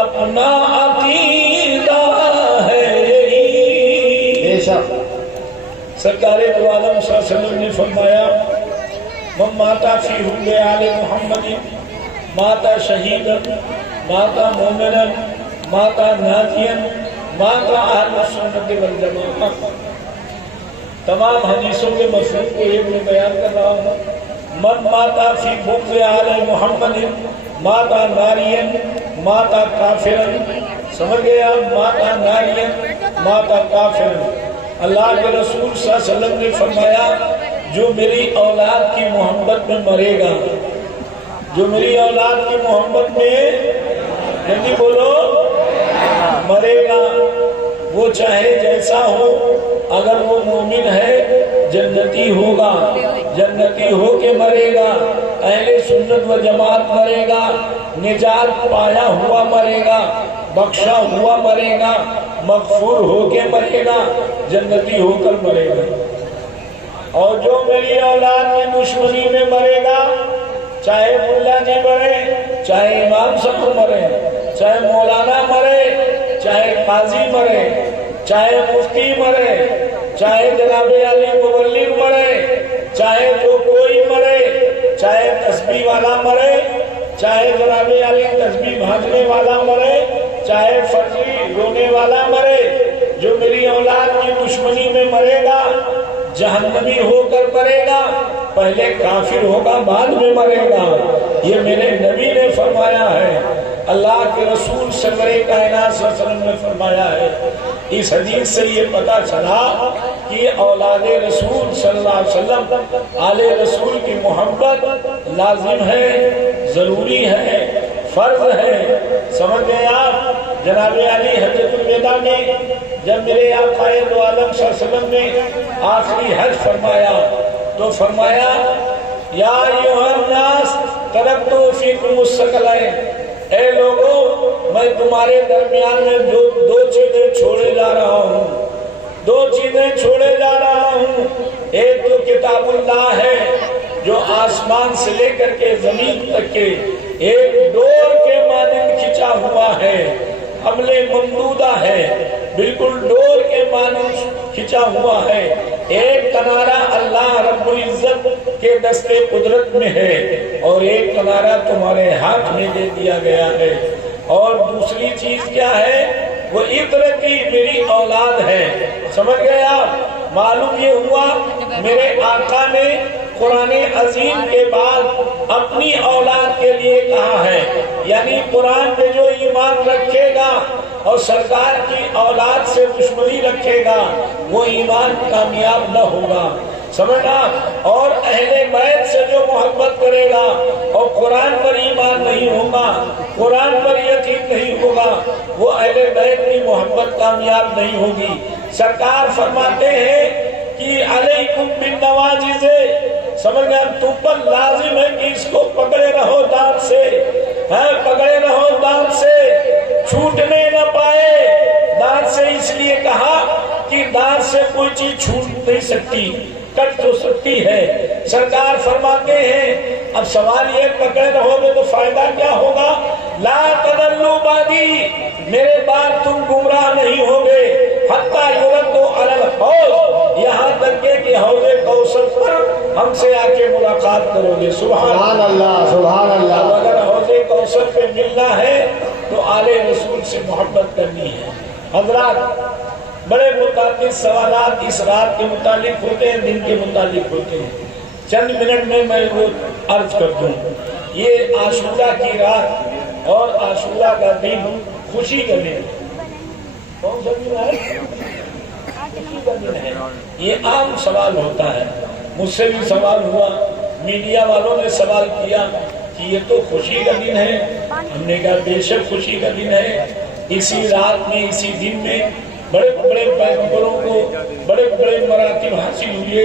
اپنا عقیدہ ہے یہی۔ سرکار دو عالم صلی اللہ علیہ وسلم نے فرمایا من ماتا فی حب آل محمد ماتا شہیدا ماتا مومنا ماتا ناجیا ماتا اہل سنت والجماعہ۔ تمام حدیثوں کے مفہوم کو ایک میں بیان کر رہا ہوں۔ من ماتا فی حب آل محمد ماتا ناریا ماتا کافرا، سمجھ گیا؟ ماتا ناریا ماتا کافرا۔ اللہ کے رسول صلی اللہ علیہ وسلم نے فرمایا جو میری اولاد کی محبت میں مرے گا، جو میری اولاد کی محبت میں جلدی بولو مرے گا، وہ چاہے جیسا ہو، اگر وہ مومن ہے جنتی ہوگا، جنتی ہو کے مرے گا، اہل سنت و جماعت مرے گا، نجات پایا ہوا مرے گا، بخشا ہوا مرے گا، مغفور ہو کے مرے گا، جنتی ہو کر مرے گا۔ اور جو میری اولاد کی دشمنی میں مرے گا، چاہے ملا جی مرے، چاہے امام صاحب مرے، چاہے مولانا مرے، چاہے قاضی مرے، چاہے مفتی مرے، چاہے جناب علی مبلغ مرے، چاہے جو کوئی مرے، چاہے تسبیح والا مرے، چاہے جناب علی تسبیح بھاجنے والا مرے، چاہے فرضی رونے والا مرے، جو میری اولاد کی دشمنی میں مرے گا جہنمی ہو کر مرے گا، پہلے کافر ہوگا بعد میں مرے گا۔ یہ میرے نبی نے فرمایا ہے، اللہ کے رسول سرور کائنات صلی اللہ علیہ وسلم نے فرمایا ہے۔ اس حدیث سے یہ پتہ چلا کہ اولاد رسول صلی اللہ علیہ وسلم آل رسول کی محبت لازم ہے، ضروری ہے، فرض ہے۔ سمجھ گئے آپ؟ جناب علی حجۃ الوداع میں جب میرے آقا دو عالم صلی اللہ علیہ وسلم نے آخری حج فرمایا تو فرمایا یا ایھا الناس ترکت فیکم الثقلین، اے لوگو میں تمہارے درمیان میں دو چیزیں چھوڑے جا رہا ہوں، دو چیزیں چھوڑے جا رہا ہوں۔ ایک تو کتاب اللہ ہے جو آسمان سے لے کر کے زمین تک کے ایک ڈور کے مانند کھچا ہوا ہے، حمل ممدودہ ہے، بالکل ڈور کے مانند کھچا ہوا ہے۔ ایک کنارہ اللہ رب العزت کے دستے قدرت میں ہے اور ایک کنارہ تمہارے ہاتھ میں دے دیا گیا ہے۔ اور دوسری چیز کیا ہے؟ وہ عطرتی میری اولاد ہے۔ سمجھ گئے آپ؟ معلوم یہ ہوا میرے آقا نے قرآن عظیم کے بعد اپنی اولاد کے لیے کہا ہے، یعنی قرآن پہ جو ایمان رکھے گا اور سرکار کی اولاد سے دشمنی رکھے گا وہ ایمان کامیاب نہ ہوگا، سمجھا؟ اور اہل بیت سے جو محبت کرے گا اور قرآن پر ایمان نہیں ہوگا، قرآن پر یقین نہیں ہوگا، وہ اہل بیت کی محبت کامیاب نہیں ہوگی۔ سرکار فرماتے ہیں کہ علیکم بالنواجذ، سمجھ گئے؟ تم پر لازم ہے کہ اس کو پکڑے رہو دانت سے، پکڑے رہو دانت سے، چھوٹنے نہ پائے۔ دانت سے اس لیے کہا کہ دانت سے کوئی چیز چھوٹ نہیں سکتی، کٹ تو سکتی ہے۔ سرکار فرماتے ہیں اب سوال یہ پکڑے رہو گے تو فائدہ کیا ہوگا؟ لا تضلوا بعدی، میرے بعد تم گمراہ نہیں ہوگے، حتی یردوا علی الحوض، یہاں تک کہ حوض کوثر پر ہم سے آ کے ملاقات کرو گے۔ سبحان اللہ، سبحان اللہ۔ اگر حوض کوثر پہ ملنا ہے تو آل رسول سے محبت کرنی ہے۔ حضرات بڑے متعدد سوالات اس رات کے متعلق ہوتے ہیں، دن کے متعلق ہوتے ہیں، چند منٹ میں وہ عرض کر دوں۔ یہ عاشورہ کی رات اور عاشورہ کا دن خوشی کا دن، کون سا دن ہے؟ خوشی کا دن ہے۔ یہ عام سوال ہوتا ہے، مجھ سے بھی سوال ہوا، میڈیا والوں نے سوال کیا کہ یہ تو خوشی کا دن ہے۔ ہم نے کہا بے شک خوشی کا دن ہے۔ اسی رات میں، اسی دن میں بڑے بڑے پیغمبروں کو بڑے بڑے مراتب حاصل ہوئے۔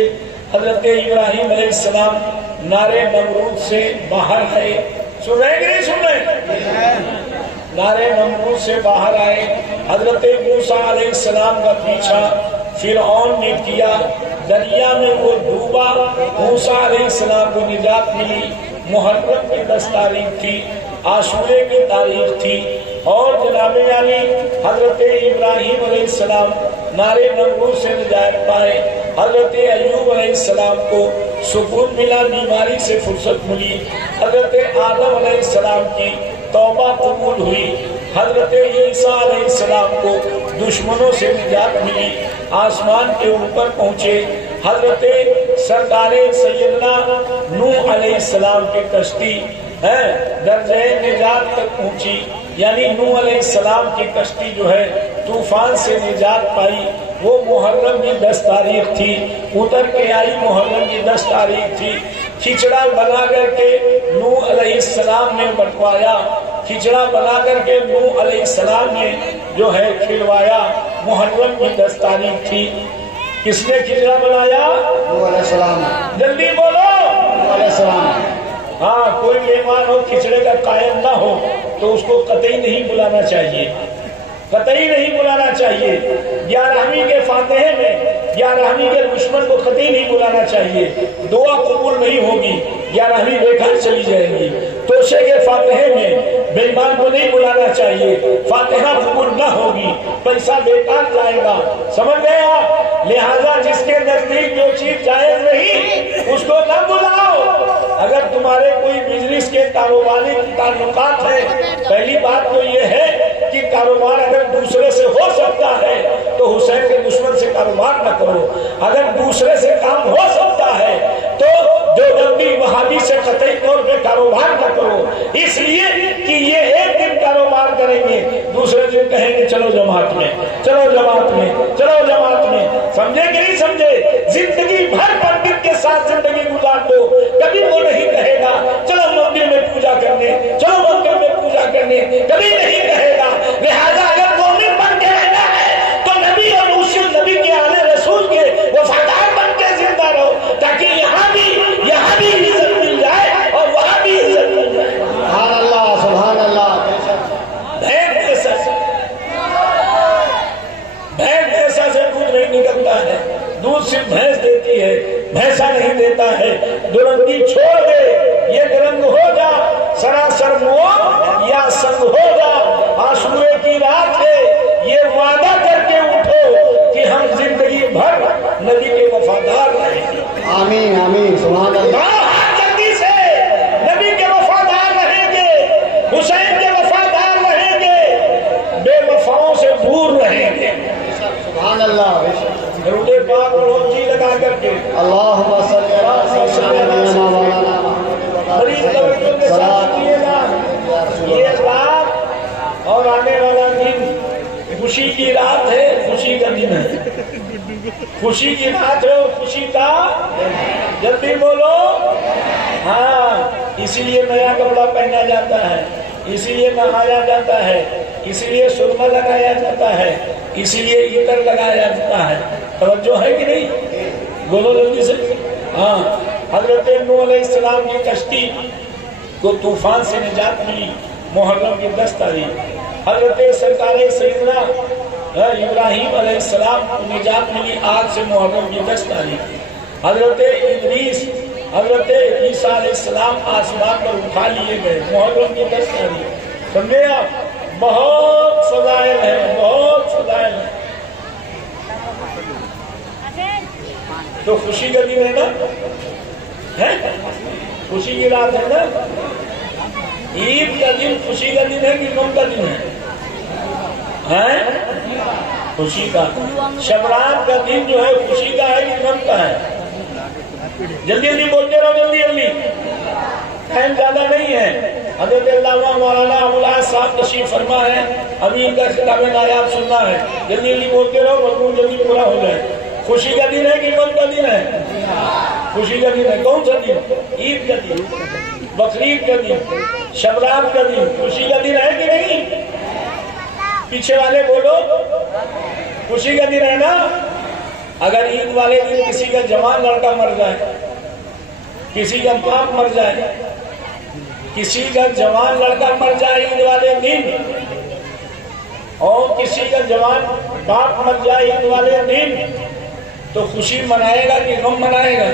حضرت ابراہیم علیہ السلام نارے نمرود سے باہر آئے، سن رہے کہ نہیں سن رہے؟ نارے نمرود سے باہر آئے۔ حضرت موسیٰ علیہ السلام کا پیچھا فرعون نے کیا، دریا میں وہ ڈوبا، موسیٰ علیہ السلام کو نجات ملی۔ محرم کی 10 تاریخ تھی، عاشورے کی تاریخ تھی، اور جناب عالی حضرت ابراہیم علیہ السلام نارے نمرود سے نجات پائے، حضرت ایوب علیہ السلام کو سکون ملا، بیماری سے فرصت ملی، حضرت آدم علیہ السلام کی توبہ قبول ہوئی، حضرت عیسیٰ علیہ السلام کو دشمنوں سے نجات ملی، آسمان کے اوپر پہنچے، حضرت سرکار سیدنا نوح علیہ السلام کی کشتی درجہ نجات تک پہنچی، یعنی نوح علیہ السلام کی کشتی جو ہے طوفان سے نجات پائی، وہ محرم کی 10 تاریخ تھی، اتر کے آئی، محرم کی 10 تاریخ تھی، کھچڑا بنا کر کے نوح علیہ السلام نے بٹوایا، کھچڑا بنا کر کے نوح علیہ السلام نے جو ہے کھلوایا، محرم کی 10 تاریخ تھی۔ کس نے کھچڑا بنایا؟ نوح علیہ السلام۔ جلدی بولو، نوح علیہ السلام۔ ہاں، کوئی مہمان ہو کھچڑے کا قائم نہ ہو تو اس کو قطعی نہیں بلانا چاہیے، قطعی نہیں بلانا چاہیے، 11ویں کے فاتحے میں 11ویں کے دشمن کو قطعی نہیں بلانا چاہیے، دعا قبول نہیں ہوگی، 11ویں بیکار چلی جائے گی۔ توشے کے فاتحے میں بے ایمان کو نہیں بلانا چاہیے، فاتحہ قبول نہ ہوگی، پیسہ بیکار جائے گا، سمجھ گئے آپ؟ لہذا جس کے نزدیک جو چیز جائز نہیں اس کو نہ بلاؤ۔ اگر تمہارے کوئی بزنس کے کاروباری تعلقات ہیں، پہلی بات تو یہ ہے کہ کاروبار اگر دوسرے سے ہو سکتا ہے تو حسین کے دشمن سے کاروبار نہ کرو، اگر دوسرے سے کام ہو سکتا ہے تو دیوبندی وہابی سے قطعی طور پہ کاروبار نہ کرو، اس لیے کہ یہ ایک دن کاروبار کریں گے، دوسرے دن کہیں گے چلو جماعت میں، چلو جماعت میں، چلو جماعت میں، سمجھے کہ نہیں سمجھے؟ زندگی بھر پنڈت کے ساتھ زندگی گزار دو، کبھی وہ نہیں کہے گا چلو مندر میں پوجا کرنے، چلو مندر میں پوجا کرنے، کبھی نہیں کہے گا۔ لہذا اگر مومن بن کے رہنا ہے تو نبی اور اسی نبی کے آل رسول کے وفادار بن کے زندہ رہو، تاکہ یہاں بھی عزت مل جائے اور وہاں بھی عزت مل جائے۔ سبحان اللہ، سبحان اللہ۔ بھینس جیسا سے دودھ نہیں نکلتا ہے، دودھ صرف بھینس دیتی ہے، بھینسا نہیں دیتا ہے۔ درندی چھوڑ دے، یہ درند ہو جا، سراسر موت یا سنگ ہو جا، عاشورے کی رات ہے، یہ وعدہ کر کے اٹھو کہ ہم زندگی بھر نبی کے وفادار رہیں گے۔ آمین آمین، سبحان اللہ۔ جلدی سے نبی کے وفادار رہیں گے، حسین کے وفادار رہیں گے، بے وفاؤں سے دور رہیں گے۔ سبحان اللہ۔ درود پاک پڑھو جی لگا کر کے، اللہم صلی علی مولانا بڑی توجہ کے ساتھ سنیے گا۔ یہ رات اور آنے والا دن خوشی کی رات ہے، خوشی کا دن ہے، خوشی کی رات ہے اور خوشی کا، جلدی بولو۔ ہاں، اسی لیے نیا کپڑا پہنا جاتا ہے، اسی لیے نہایا جاتا ہے، اسی لیے سرما لگایا جاتا ہے، اسی لیے عطر لگایا جاتا ہے۔ توجہ ہے کہ نہیں؟ بولو جلدی سے۔ ہاں، حضرت نوح علیہ السلام کی کشتی کو طوفان سے نجات ملی، محرم کی 10 تاریخ۔ حضرت سرکار سیدنا ابراہیم علیہ السلام کو نجات ملی آگ سے، محرم کی 10 تاریخ۔ حضرت ادریس، حضرت عیسیٰ علیہ السلام آسمان پر اٹھا لیے گئے، محرم کی 10 تاریخ۔ سمجھے آپ؟ بہت فضائل ہیں، بہت فضائل ہیں۔ تو خوشی کا دن ہے نا، ہے خوشی کی رات ہے نا۔ عید کا دن خوشی کا دن ہے کہ غم کا دن ہے؟ خوشی کا۔ شبرات کا دن جو ہے خوشی کا ہے کہ غم کا ہے؟ جلدی جلدی بولتے رہو، جلدی جلدی، ٹائم زیادہ نہیں ہے۔ حضرت علامہ مولانا ابوالعاص صاحب تشریف فرما ہے، ابھی ان کا خطاب نایاب سننا ہے، جلدی جلدی بولتے رہو، مضمون جلدی پورا ہو جائے۔ خوشی کا دن ہے کہ غم کا دن ہے؟ خوشی کا دن ہے۔ کون سا دن؟ عید کا دن، بقرعید کا دن، شبرات کا دن، خوشی کا دن ہے کہ نہیں؟ پیچھے والے بولو، خوشی کا دن ہے نا۔ اگر عید والے دن کسی کا جوان لڑکا مر جائے، کسی کا باپ مر جائے، کسی کا جوان لڑکا مر جائے عید والے دن، اور کسی کا جوان باپ مر جائے عید والے دن، تو خوشی منائے گا کہ غم منائے گا؟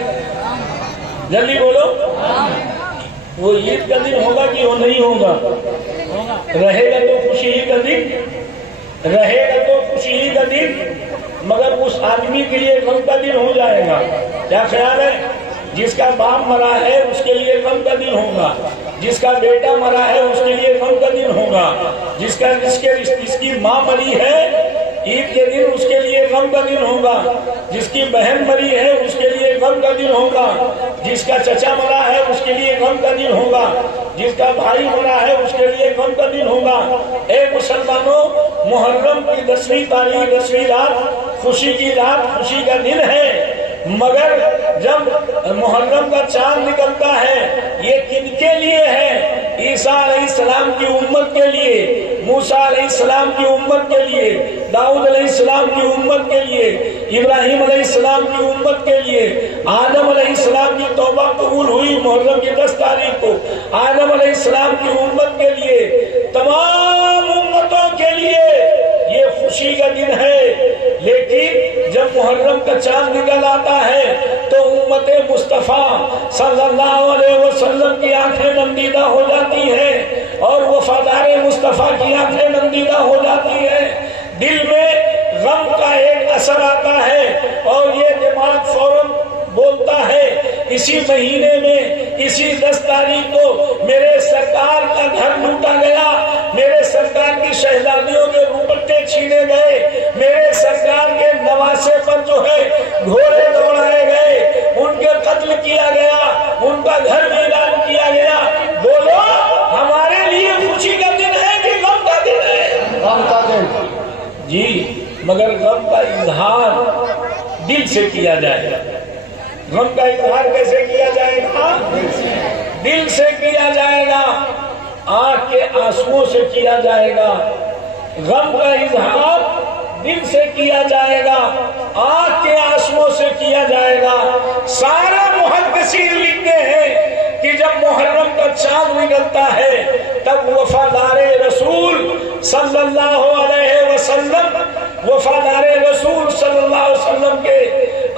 جلدی بولو۔ وہ عید کا دن ہوگا کہ وہ نہیں ہوگا؟ رہے گا تو خوشی ہی کا دن، رہے گا تو خوشی ہی کا دن، مگر اس آدمی کے لیے غم کا دن ہو جائے گا۔ کیا خیال ہے؟ جس کا باپ مرا ہے اس کے لیے غم کا دن ہوگا، جس کا بیٹا مرا ہے اس کے لیے غم کا دن ہوگا، جس کی ماں مری ہے عید کے دن اس کے لیے غم کا دن ہوگا، جس کی بہن مری ہے اس کے لیے غم کا دن ہوگا، جس کا چچا مرا ہے اس کے لیے غم کا دن ہوگا، جس کا بھائی مرا ہے اس کے لیے غم کا دن ہوگا۔ اے مسلمانوں، محرم کی 10ویں تاریخ 10ویں رات خوشی کی رات، خوشی کا دن ہے، مگر جب محرم کا چاند نکلتا ہے یہ کن کے لیے ہے؟ عیسیٰ علیہ السلام کی امت کے لیے، موسیٰ علیہ السلام کی امت کے لیے، داؤد علیہ السلام کی امت کے لیے، ابراہیم علیہ السلام کی امت کے لیے، آدم علیہ السلام کی توبہ قبول ہوئی محرم کی 10 تاریخ کو، آدم علیہ السلام کی امت کے لیے، تمام امتوں کے لیے یہ خوشی کا دن ہے۔ لیکن جب محرم کا چاند نکل آتا ہے تو امت مصطفیٰ صلی اللہ علیہ وسلم کی آنکھیں نمدیدہ ہو جاتی ہیں اور وفادار مصطفیٰ کی آنکھیں نمدیدہ ہو جاتی ہیں، دل میں غم کا ایک اثر آتا ہے اور یہ دماغ فوراً بولتا ہے اسی مہینے میں اسی 10 تاریخ کو میرے سرکار کا گھر لوٹا گیا، میرے سرکار کی شہزادیوں کے دوپٹے چھینے گئے، میرے سرکار کے نواسے پر جو ہے گھوڑے دوڑائے گئے، ان کے قتل کیا گیا، ان کا گھر ویران کیا گیا۔ بولو ہمارے لیے خوشی کا دن ہے کہ غم کا دن ہے؟ غم کا دن جی، مگر غم کا اظہار دل سے کیا جائے گا۔ غم کا اظہار کیسے کیا جائے گا؟ دل سے کیا جائے گا، آنکھ کے آنسوؤں سے کیا جائے گا۔ غم کا اظہار دل سے کیا جائے گا، آنکھ کے آنسوؤں سے کیا جائے گا۔ سارے محدثین لکھتے ہیں کہ جب محرم کا چاند نکلتا ہے تب وفادار رسول صلی اللہ علیہ وسلم، وفادار رسول صلی اللہ علیہ وسلم کے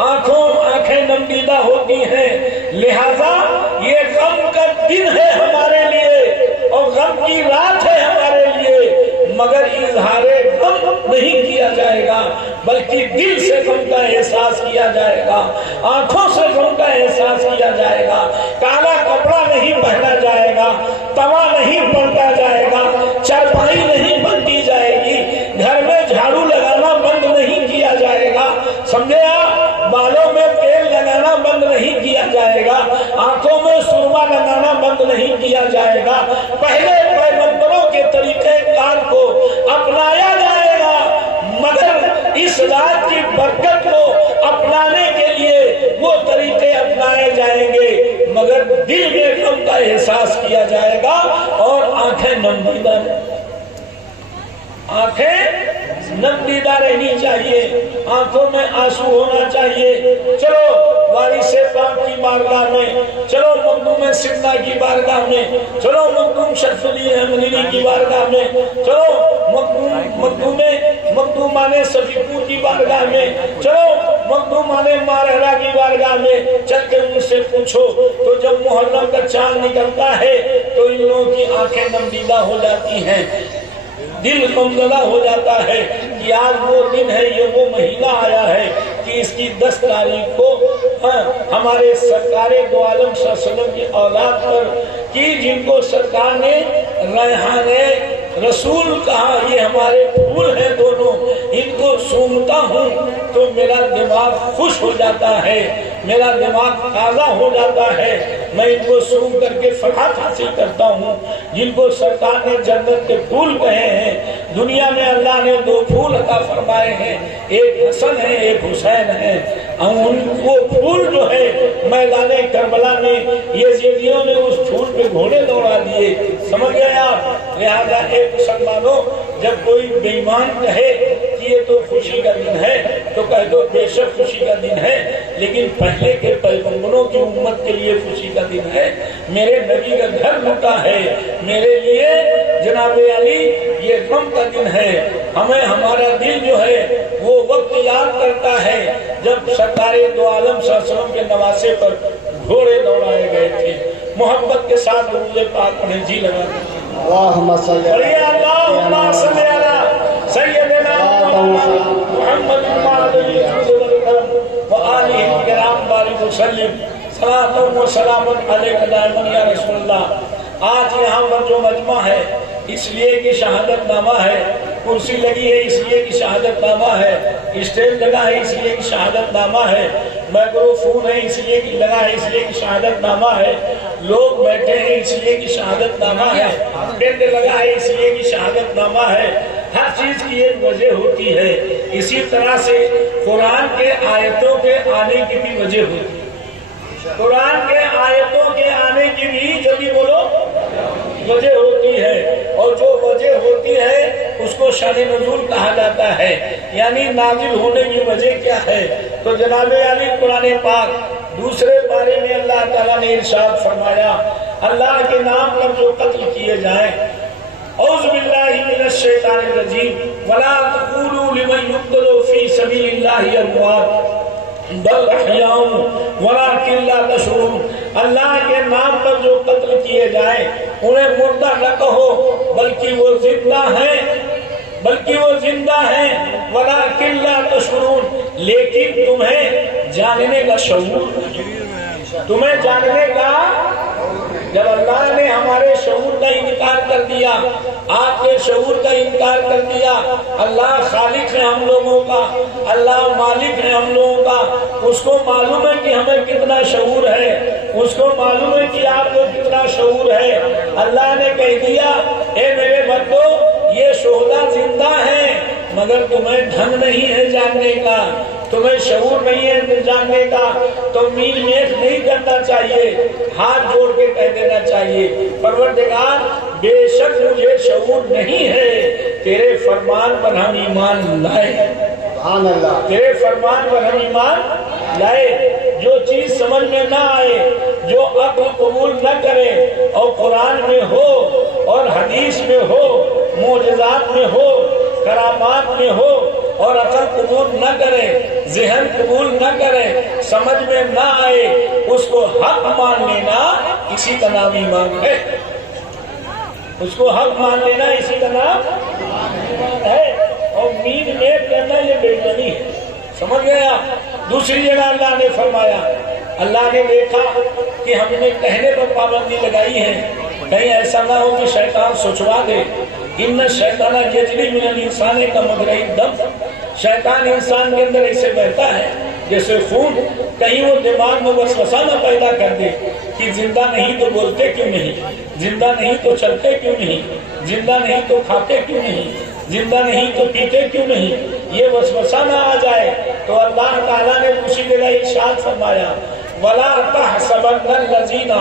آنکھیں نمدیدہ ہوتی ہیں، لہذا یہ غم کا دن ہے ہمارے لیے اور غم کی رات ہے ہمارے لیے، مگر اظہار غم نہیں کیا جائے گا بلکہ دل سے غم کا احساس کیا جائے گا، آنکھوں سے غم کا احساس کیا جائے گا، کالا کپڑا نہیں پہنا جائے گا، توا نہیں پلٹا جائے گا، چرپائی نہیں بنتی جائے گی، گھر میں جھاڑو لگانا بند نہیں کیا جائے گا، سمجھے آپ؟ بالوں میں تیل لگانا بند نہیں کیا جائے گا، آنکھوں میں سرما لگانا بند نہیں کیا جائے گا، پہلے پیغمبروں کے طریقہ کار کو اپنایا جائے گا، مگر اس رات کی برکت کو اپنانے کے لیے وہ طریقے اپنائے جائیں گے، مگر دل میں غم کا احساس کیا جائے گا اور آنکھیں نمدیدہ رہنی چاہیے، آنکھوں میں آنسو ہونا چاہیے۔ چلو وارث پاک کی بارگاہ میں، چلو مخدوم سمنا کی بارگاہ میں، چلو مخدوم شرف علی احمدی کی بارگاہ میں، چلو مخدومان صفی پور کی بارگاہ میں، چلو مخدومان مارہرا کی بارگاہ میں چل کے ان سے پوچھو تو جب محرم کا چاند نکلتا ہے تو ان لوگوں کی آنکھیں نمدیدہ ہو جاتی ہیں، دل غمزدہ ہو جاتا ہے کہ آج وہ دن ہے، یہ وہ مہینہ آیا ہے کہ اس کی 10 تاریخ کو ہمارے سرکار دو عالم صلی اللہ علیہ وسلم کی اولاد پر کی، جن کو سرکار نے ریحان رسول کہا، یہ ہمارے پھول ہیں دونوں، ان کو سونگتا ہوں تو میرا دماغ خوش ہو جاتا ہے، میرا دماغ تازہ ہو جاتا ہے، میں ان کو سونگ کر کے فرحت حاصل کرتا ہوں۔ جن کو سرکار نے جنت کے پھول کہے ہیں، دنیا میں اللہ نے 2 پھول عطا فرمائے ہیں، ایک حسن ہے ایک حسین ہے، وہ پھول جو ہے میدان کربلا میں یزیدیوں نے اس پھول پہ گھوڑے دوڑا دیے، سمجھ گئے آپ؟ لہذا ایک مسلمانوں جب کوئی بے ایمان کہے کہ یہ تو خوشی کا دن ہے تو کہہ دو بے شک خوشی کا دن ہے، لیکن پہلے کے پیغمبروں کی امت کے لیے خوشی کا دن ہے، میرے نبی کا گھر لوٹا ہے، میرے لیے جناب علی یہ غم کا دن ہے۔ ہمیں ہمارا دل جو ہے وہ وقت یاد کرتا ہے جب سرکار دو عالم صلی اللہ علیہ وسلم کے نواسے پر گھوڑے دوڑائے گئے تھے، محبت کے ساتھ درود پاک پڑھیں جی لگا اللہم صلی اللہم صلی علی سیدنا محمد وآلہ الکرام بارک وسلم صلاۃ و سلام علیک دائما یا رسول اللہ۔ آج یہاں پر جو مجمع ہے اس لیے کہ شہادت نامہ ہے، کرسی لگی ہے اس لیے کہ شہادت نامہ ہے، اسٹیج لگا ہے اس لیے کہ شہادت نامہ ہے، مائکروفون ہے اس لیے کہ لگا ہے اس لیے کہ شہادت نامہ ہے، لوگ بیٹھے ہیں اس لیے کہ شہادت نامہ ہے، ٹینٹ لگا ہے اس لیے کہ شہادت نامہ ہے۔ ہر چیز کی ایک وجہ ہوتی ہے۔ اسی طرح سے قرآن کے آیتوں کے آنے کی بھی وجہ ہوتی ہے، قرآن کے آیتوں کے آنے کی بھی جبھی بولو وجہ ہوتی ہے، اور جو وجہ ہوتی ہے اس کو شان نزول کہا جاتا ہے، یعنی نازل ہونے کی وجہ کیا ہے۔ تو جناب علی قرآن پاک دوسرے بارے میں اللہ تعالیٰ نے ارشاد فرمایا، اللہ کے نام پر جو قتل کیے جائیں، اعوذ باللہ من الشیطان الرجیم ولا تقولوا لمن يقتل في سبيل الله اموات بل احیاء ولکن لا تشعرون۔ اللہ کے نام پر جو قتل کیے جائیں انہیں مردہ نہ کہو بلکہ وہ زندہ ہیں، بلکہ وہ زندہ ہیں، ولکن لا تشعرون، لیکن تمہیں جاننے کا شعور نہیں، تمہیں جاننے کا۔ جب اللہ نے ہمارے شعور کا انکار کر دیا، آپ کے شعور کا انکار کر دیا، اللہ خالق ہے ہم لوگوں کا، اللہ مالک ہے ہم لوگوں کا، اس کو معلوم ہے کہ ہمیں کتنا شعور ہے، اس کو معلوم ہے کہ آپ کو کتنا شعور ہے۔ اللہ نے کہہ دیا، اے میرے بندو یہ شہداء زندہ ہیں مگر تمہیں ڈھنگ نہیں ہے جاننے کا، تمہیں شعور نہیں ہے جاننے کا، تو میل میٹ نہیں کرنا چاہیے، ہاتھ جوڑ کے کہہ دینا چاہیے، پروردگار بے شک مجھے شعور نہیں ہے، تیرے فرمان پر ہم ایمان لائے، سبحان اللہ، تیرے فرمان پر ہم ایمان لائے۔ جو چیز سمجھ میں نہ آئے، جو عقل قبول نہ کرے، اور قرآن میں ہو اور حدیث میں ہو، معجزات میں ہو، کرامات میں ہو، اور عقل قبول نہ کرے، ذہن قبول نہ کرے، سمجھ میں نہ آئے، اس کو حق مان لینا اسی کا نام ایمان ہے، اس کو حق مان لینا اسی کا نام ایمان ہے، اور مین میٹ کرنا یہ بے ایمانی ہے۔ سمجھ گئے آپ؟ دوسری جگہ اللہ نے فرمایا، اللہ نے دیکھا کہ ہم نے کہنے پر پابندی لگائی ہے، کہیں ایسا نہ ہو کہ شیطان سوچوا دے، ان الشیطان یجری من الانسان کمجرى الدم، شیطان انسان کے اندر ایسے بہتا ہے جیسے خون، کہیں وہ دماغ میں وسوسہ نہ پیدا کر دے کہ زندہ نہیں تو بولتے کیوں نہیں، زندہ نہیں تو چلتے کیوں نہیں، زندہ نہیں تو کھاتے کیوں نہیں، زندہ نہیں تو پیتے کیوں نہیں، یہ وسوسہ نہ آ جائے۔ تو اللہ تعالیٰ نے اسی جگہ ارشاد فرمایا، وَلَا تَحْسَبَنَّ الَّذِينَ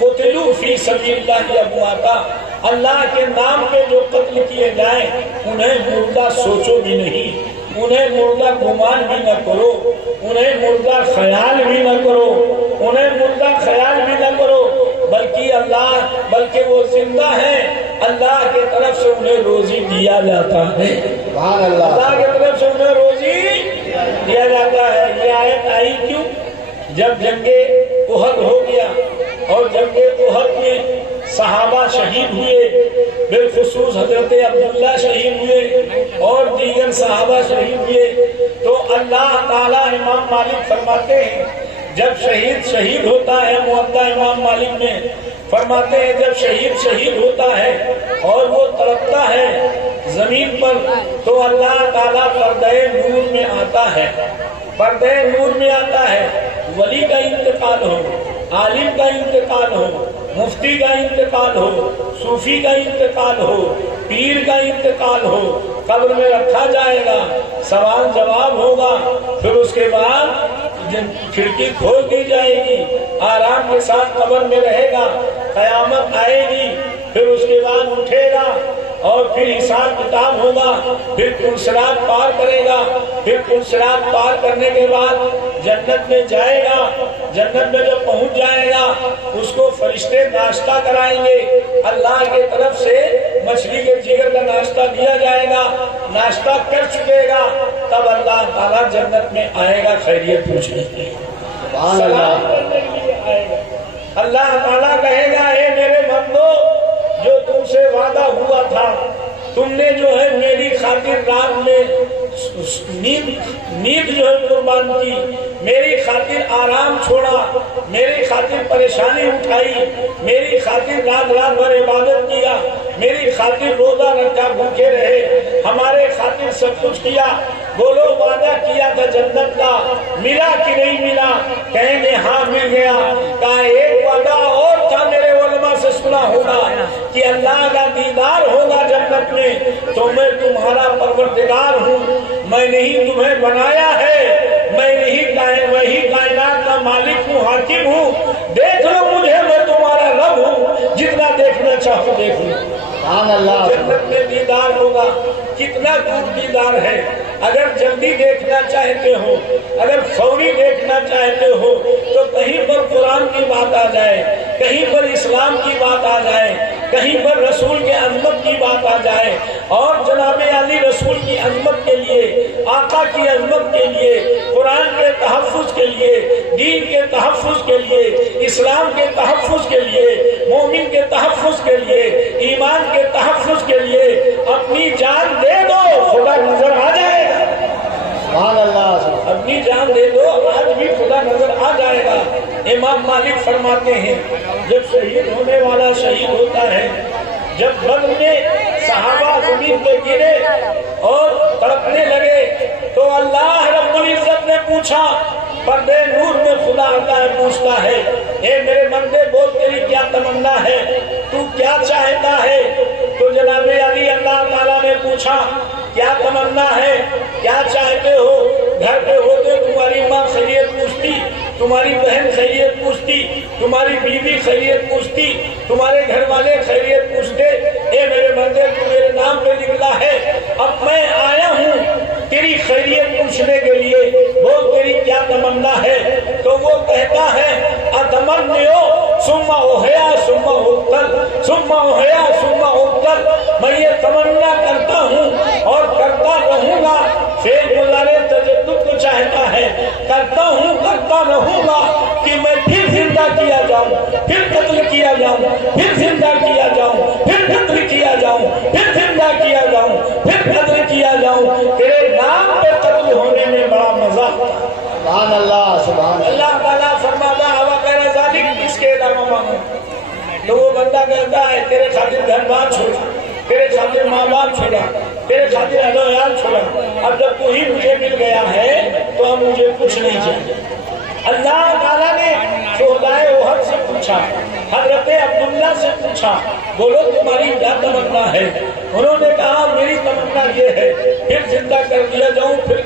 قُتِلُوا فِي سَبِيلِ اللَّهِ أَمْوَاتًا، اللہ کے نام پہ جو قتل کیے جائیں انہیں مردہ سوچو بھی نہیں، انہیں مردہ گمان بھی نہ کرو، انہیں مردہ خیال بھی نہ کرو، انہیں مردہ خیال بھی نہ کرو، بلکہ وہ زندہ ہیں، اللہ کے طرف سے انہیں روزی دیا جاتا ہے، اللہ کے طرف سے انہیں روزی دیا جاتا ہے۔ یہ آیت آئی کیوں؟ جب جنگ احد ہو گیا اور جنگ احد میں صحابہ شہید ہوئے، بالخصوص حضرت عبداللہ شہید ہوئے اور دیگر صحابہ شہید ہوئے، تو اللہ تعالیٰ امام مالک فرماتے ہیں جب شہید ہوتا ہے، موطا امام مالک میں فرماتے ہیں جب شہید ہوتا ہے اور وہ تڑپتا ہے زمین پر، تو اللہ تعالیٰ پردہ نور میں آتا ہے، پردہ نور میں آتا ہے، ولی کا انتقال ہو، عالم کا انتقال ہو، مفتی کا انتقال ہو، صوفی کا انتقال ہو، پیر کا انتقال ہو، قبر میں رکھا جائے گا، سوال جواب ہوگا، پھر اس کے بعد کھڑکی کھول دی جائے گی، آرام کے ساتھ قبر میں رہے گا، قیامت آئے گی، پھر اس کے بعد اٹھے گا اور پھر حساب کتاب ہوگا، پھر پلصراط پار کرے گا، پھر پلصراط پار کرنے کے بعد جنت میں جائے گا، جنت میں جب پہنچ جائے گا اس کو فرشتے ناشتہ کرائیں گے، اللہ کے طرف سے مچھلی کے جگر کا ناشتہ دیا جائے گا، ناشتہ کر چکے گا، تب اللہ تعالیٰ جنت میں آئے گا خیریت پوچھنے کے لیے، سلام کرنے کے لیے آئے گا۔ اللہ تعالیٰ کہے گا اے میرے بندو جو تم سے وعدہ ہوا تھا، تم نے جو ہے میری خاطر رات میں نیند جو ہے قربان کی، میری خاطر آرام چھوڑا، میری خاطر پریشانی اٹھائی، میری خاطر رات رات بھر عبادت کیا، میری خاطر روزہ رکھا، بھوکے رہے، ہمارے خاطر سب کچھ کیا۔ بولو وعدہ کیا تھا جنت کا، ملا کہ نہیں ملا؟ کہیں گے ہاں مل گیا۔ کہا ایک وعدہ اور تھا، میرے علماء سے سنا ہوگا کہ اللہ کا دیدار ہوگا جنت میں، تو میں تمہارا پروردگار ہوں، میں نہیں تمہیں بنایا ہے، میں وہی کائنات کا مالک ہوں، حاکم ہوں، دیکھ لو مجھے، میں تمہارا رب ہوں، جتنا دیکھنا چاہو دیکھ لو۔ سبحان اللہ۔ جنت میں دیدار ہوگا، کتنا دور دیدار ہے۔ اگر جلدی دیکھنا چاہتے ہو، اگر فوری دیکھنا چاہتے ہو، تو کہیں پر قرآن کی بات آ جائے، کہیں پر اسلام کی بات آ جائے، کہیں پر رسول کے عظمت کی بات آ جائے، اور جناب علی رسول کی عظمت کے لیے، آقا کی عظمت کے لیے، قرآن کے تحفظ کے لیے، دین کے تحفظ کے لیے، اسلام کے تحفظ کے لیے، مومن کے تحفظ کے لیے، ایمان کے تحفظ کے لیے اپنی جان دے دو، خدا نظر آ جائے گا۔ سبحان اللہ۔ اپنی جان دے دو، آج بھی خدا نظر آ جائے گا۔ امام مالک فرماتے ہیں جب شہید ہونے والا شہید ہوتا ہے، جب بدر میں صحابہ زمین پہ گرے اور تڑپنے لگے، تو اللہ رب العزت نے پوچھا، پردے نور میں خدا اللہ پوچھتا ہے اے میرے بندے بول تیری کیا تمنا ہے، تو کیا چاہتا ہے؟ تو جناب علی اللہ تعالیٰ نے پوچھا کیا تمنا ہے، کیا چاہتے ہو؟ گھر پہ ہوتے تمہاری ماں خیریت پوچھتی، تمہاری بہن خیریت پوچھتی، تمہاری بیوی خیریت پوچھتی، تمہارے گھر والے خیریت پوچھتے، اے میرے بندے تو میرے نام پہ نکلا ہے، اب میں آیا ہوں تیری خیریت پوچھنے کے لیے، بول تیری کیا تمنا ہے؟ تو وہ کہتا ہے اتمنیو ثم احیا ثم اقتل ثم احیا ثم اقتل، میں یہ تمنا کرتا ہوں اور کرتا رہوں گا۔ فعل مضارع تجدد کو چاہتا ہے، کرتا ہوں کرتا رہوں گا کہ میں پھر زندہ کیا جاؤں، پھر قتل کیا جاؤں، پھر زندہ کیا جاؤں، پھر قتل کیا جاؤں، پھر زندہ کیا جاؤں، پھر قتل کیا جاؤں۔ تیرے نام پہ قتل ہونے میں بڑا مزہ۔ سبحان اللہ۔ سبحان اللہ۔ اللہ تعالیٰ فرماتا ہے وغیرہ ذالک، اس کے علاوہ مانگو۔ تو وہ بندہ کہتا ہے تیرے خاطر گھر بار چھوڑا، تیرے خاطر ماں باپ چھوڑا، تیرے خاطر اہل و عیال چھوڑا، اب جب تو ہی مجھے مل گیا ہے تو اب مجھے کچھ نہیں چاہیے۔ اللہ تعالیٰ نے شہدائے احد سے پوچھا، حضرت عبداللہ سے پوچھا، بولو تمہاری کیا تمنا ہے؟ انہوں نے کہا میری تمنا یہ ہے پھر زندہ کر دیا جاؤں، پھر